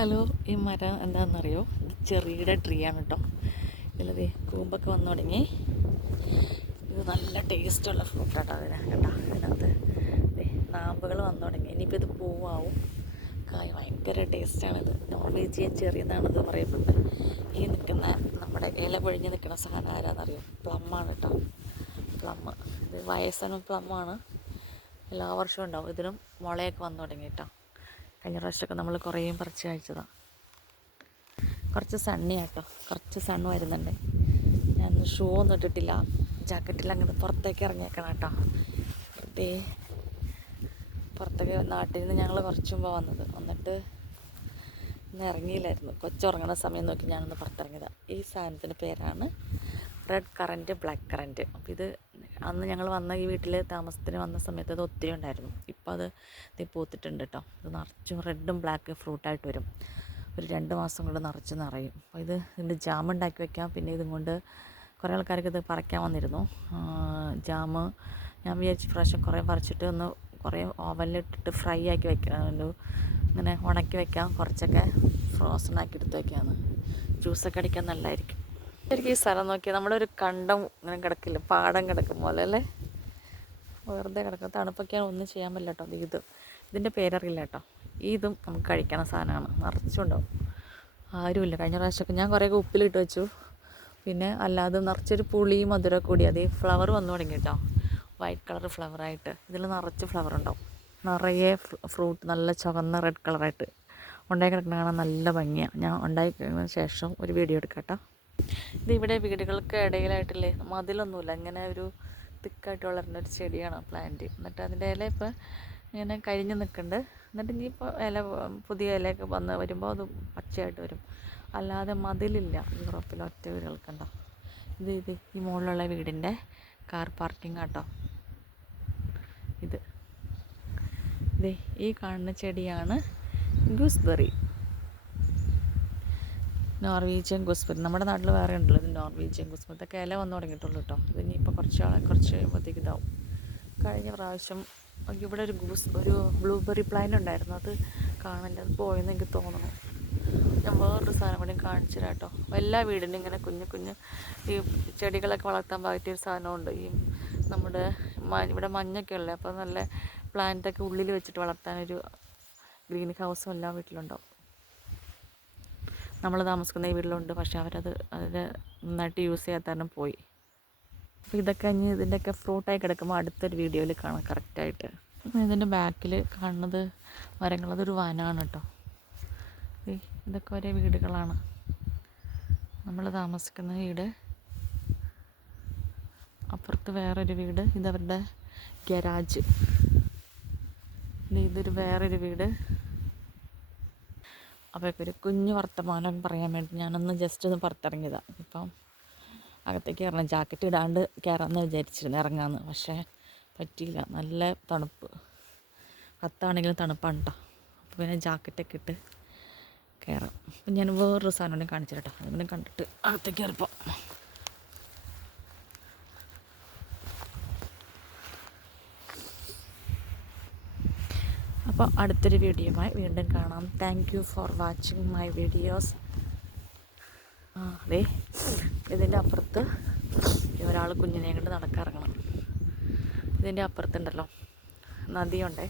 Hello ഈ മരം എന്താണെന്നറിയോ? ചെറിയുടെ ട്രീ ആണ് കേട്ടോ ഇതിലതേ കൂമ്പൊക്കെ വന്നു തുടങ്ങി. ഇത് നല്ല ടേസ്റ്റുള്ള ഫ്രൂട്ടാട്ടോ അതിന് കേട്ടോ. അതിനകത്ത് നാമ്പുകൾ വന്നു തുടങ്ങി. ഇനിയിപ്പോൾ ഇത് പൂവാവും. കായ ഭയങ്കര ടേസ്റ്റാണിത് നോർവേജിയൻ ചെറിയതാണെന്ന് പറയുന്നുണ്ട് ഈ നിൽക്കുന്ന നമ്മുടെ ഇല പൊഴിഞ്ഞ് നിൽക്കുന്ന സാധനം ആരാന്നറിയോ? പ്ലമ്മാണ് കേട്ടോ പ്ലം ഇത് വയസ്സനും പ്ലമ്മാണ് എല്ലാ വർഷവും ഉണ്ടാവും. ഇതിനും മുളയൊക്കെ വന്നു തുടങ്ങി കേട്ടോ കഴിഞ്ഞ പ്രാവശ്യമൊക്കെ നമ്മൾ കുറേയും പറിച്ച് കഴിച്ചതാണ് കുറച്ച് സണ്ണി കേട്ടോ കുറച്ച് സൺ വരുന്നുണ്ട്. ഞാൻ ഷൂ ഒന്നും ഇട്ടിട്ടില്ല. ജാക്കറ്റിൽ അങ്ങനെ പുറത്തേക്ക് ഇറങ്ങിയേക്കണം കേട്ടോ വെറുതെ പുറത്തേക്ക് നാട്ടിൽ നിന്ന് ഞങ്ങൾ കുറച്ച് മുമ്പ് വന്നത്. വന്നിട്ട് ഇന്ന് ഇറങ്ങിയില്ലായിരുന്നു. കൊച്ചുറങ്ങുന്ന സമയം നോക്കി ഞാനൊന്ന് പുറത്തിറങ്ങിയതാണ് ഈ സാധനത്തിന്റെ പേരാണ് റെഡ് കറന്റ് ബ്ലാക്ക് കറന്റ് അപ്പോൾ ഇത് അന്ന് ഞങ്ങൾ വന്ന ഈ വീട്ടിൽ താമസത്തിന് വന്ന സമയത്ത് അത് ഒത്തിരി ഉണ്ടായിരുന്നു. ഇപ്പോൾ അത് ഇത് പൂത്തിട്ടുണ്ട് കേട്ടോ ഇത് നിറച്ചും റെഡും ബ്ലാക്ക് ഫ്രൂട്ടായിട്ട് വരും. ഒരു രണ്ട് മാസം കൊണ്ട് നിറച്ച് നിറയും. അപ്പോൾ ഇത് ഇതിന്റെ ജാം ഉണ്ടാക്കി വെക്കാം. പിന്നെ ഇതും കൊണ്ട് കുറേ ആൾക്കാർക്ക് ഇത് പറിക്കാൻ വന്നിരുന്നു. ജാമ് ഞാൻ വിചാരിച്ചു പ്രാവശ്യം കുറേ പറിച്ചിട്ട് ഒന്ന് കുറേ ഓവനിലിട്ടിട്ട് ഫ്രൈ ആക്കി വയ്ക്കാം ഒരു ഇങ്ങനെ ഉണക്കി വെക്കാം. കുറച്ചൊക്കെ ഫ്രോസൺ ആക്കി എടുത്ത് വെക്കാമെന്ന് ജ്യൂസൊക്കെ അടിക്കാൻ നല്ലതായിരിക്കും ശരിക്കും ഈ സ്ഥലം നോക്കിയാൽ നമ്മളൊരു കണ്ടം ഇങ്ങനെ കിടക്കില്ല പാടം കിടക്കും പോലെ അല്ലേ? വെറുതെ കിടക്കും. തണുപ്പൊക്കെയാണ് ഒന്നും ചെയ്യാൻ പറ്റില്ല കേട്ടോ. ഇത്. ഇതിന്റെ പേരറിയില്ല കേട്ടോ. ഇതും നമുക്ക് കഴിക്കണ സാധനമാണ്. നിറച്ചുണ്ടാവും. ആരുമില്ല. കഴിഞ്ഞ പ്രാവശ്യമൊക്കെ ഞാൻ കുറേയൊക്കെ ഉപ്പിലിട്ട് വെച്ചു. പിന്നെ അല്ലാതെ നിറച്ചൊരു പുളി മധുരം കൂടി അതേ ഫ്ലവർ വന്നു തുടങ്ങി കേട്ടോ. വൈറ്റ് കളർ ഫ്ലവറായിട്ട് ഇതിൽ നിറച്ച് ഫ്ലവർ ഉണ്ടാവും. നിറയെ ഫ്രൂട്ട് നല്ല ചുവന്ന റെഡ് കളറായിട്ട് ഉണ്ടാക്കി കിടക്കണ കാണാൻ നല്ല ഭംഗിയാണ് ഞാൻ ഉണ്ടാക്കി ശേഷം ഒരു വീഡിയോ എടുക്കാം കേട്ടോ. ഇത് ഇവിടെ വീടുകൾക്ക് ഇടയിലായിട്ടില്ലേ? മതിലൊന്നുമില്ല. ഇങ്ങനെ ഒരു തിക്കായിട്ട് വളരുന്ന ഒരു ചെടിയാണ് പ്ലാന്റ്. എന്നിട്ട് അതിന്റെ ഇല ഇപ്പോൾ ഇങ്ങനെ കഴിഞ്ഞ് നിൽക്കുന്നുണ്ട്. എന്നിട്ട് ഇനിയിപ്പോൾ ഇല പുതിയ ഇലയൊക്കെ വന്ന് വരുമ്പോൾ അത് പച്ചയായിട്ട് വരും. അല്ലാതെ മതിലില്ല. യൂറോപ്പിൽ ഒറ്റ വീടുകൾക്കുണ്ടോ ഇത് ഇത് ഈ മുകളിലുള്ള വീടിന്റെ കാർ പാർക്കിംഗ് ആട്ടോ. ഇത്. ഇതേ ഈ കാണുന്ന ചെടിയാണ് ഗൂസ്ബെറി. നോർവീജിയൻ ഗുസ്ബെറി നമ്മുടെ നാട്ടിൽ വേറെ ഉണ്ടല്ലോ ഇത് നോർവീജിയൻ ഗുസ്ബെറി ഇതൊക്കെ ഇല വന്നു തുടങ്ങിയിട്ടുള്ളൂ കേട്ടോ. ഇത് ഇനിയിപ്പോൾ കുറച്ച് ആളെ കുറച്ച് കഴിയുമ്പോഴത്തേക്ക് ഇതാവും. കഴിഞ്ഞ പ്രാവശ്യം ഇവിടെ ഒരു ഗൂസ് ഒരു ബ്ലൂബെറി പ്ലാന്റ് ഉണ്ടായിരുന്നു. അത് കാണില്ല അത് പോയെന്ന് എനിക്ക് തോന്നുന്നു. ഞാൻ വേറൊരു സാധനം കൂടി കാണിച്ചു തരാം കേട്ടോ. എല്ലാ വീടിനും ഇങ്ങനെ കുഞ്ഞു കുഞ്ഞു ഈ ചെടികളൊക്കെ വളർത്താൻ പറ്റിയ ഒരു സാധനമുണ്ട്. ഈ നമ്മുടെ ഇവിടെ മഞ്ഞൊക്കെ ഉള്ളത് അപ്പോൾ നല്ല പ്ലാന്റൊക്കെ ഉള്ളിൽ വെച്ചിട്ട് വളർത്താനൊരു ഗ്രീൻ ഹൗസും എല്ലാം വീട്ടിലുണ്ടാവും. നമ്മൾ താമസിക്കുന്ന ഈ വീട്ടിലുണ്ട്. പക്ഷെ അവരത് അതിൽ നന്നായിട്ട് യൂസ് ചെയ്യാത്ത പോയി. അപ്പോൾ ഇതൊക്കെ കഴിഞ്ഞ് ഇതിന്റെയൊക്കെ ഫ്രൂട്ടായി കിടക്കുമ്പോൾ അടുത്തൊരു വീഡിയോയിൽ കാണാം കറക്റ്റായിട്ട് ഇതിന്റെ ബാക്കിൽ കാണുന്നത് മരങ്ങൾ ഒരു വനമാണ് കേട്ടോ ഇതൊക്കെ ഒരേ വീടുകളാണ്. നമ്മൾ താമസിക്കുന്ന വീട്. അപ്പുറത്ത് വേറൊരു വീട്. ഇതവരുടെ ഗരാജ് ഇതൊരു വേറൊരു വീട്. അപ്പോൾ ഒരു കുഞ്ഞു വർത്തമാനം പറയാൻ വേണ്ടി ഞാനൊന്ന് ജസ്റ്റ് ഒന്ന് പുറത്തിറങ്ങിയതാണ് ഇപ്പം അകത്തേക്ക് കയറണം. ജാക്കറ്റ് ഇടാണ്ട് കയറാമെന്ന് വിചാരിച്ചിരുന്നു ഇറങ്ങാമെന്ന് പക്ഷേ പറ്റിയില്ല. നല്ല തണുപ്പ്. പത്താണെങ്കിലും തണുപ്പാണ് കേട്ടോ അപ്പോൾ പിന്നെ ജാക്കറ്റൊക്കെ ഇട്ട് കയറാം. അപ്പം ഞാൻ വേറൊരു സാധനം കാണിച്ചു കേട്ടോ അതിനെ കണ്ടിട്ട് അകത്തേക്ക് കയറിപ്പോൾ അപ്പോൾ അടുത്തൊരു വീഡിയോയുമായി വീണ്ടും കാണാം. Thank you for watching my videos അതെ ഇതിന്റെ അപ്പുറത്ത് ഒരാൾ കുഞ്ഞിനെ കൊണ്ട് നടക്കാറങ്ങണം ഇതിന്റെ അപ്പുറത്തുണ്ടല്ലോ നദിയുണ്ടേ.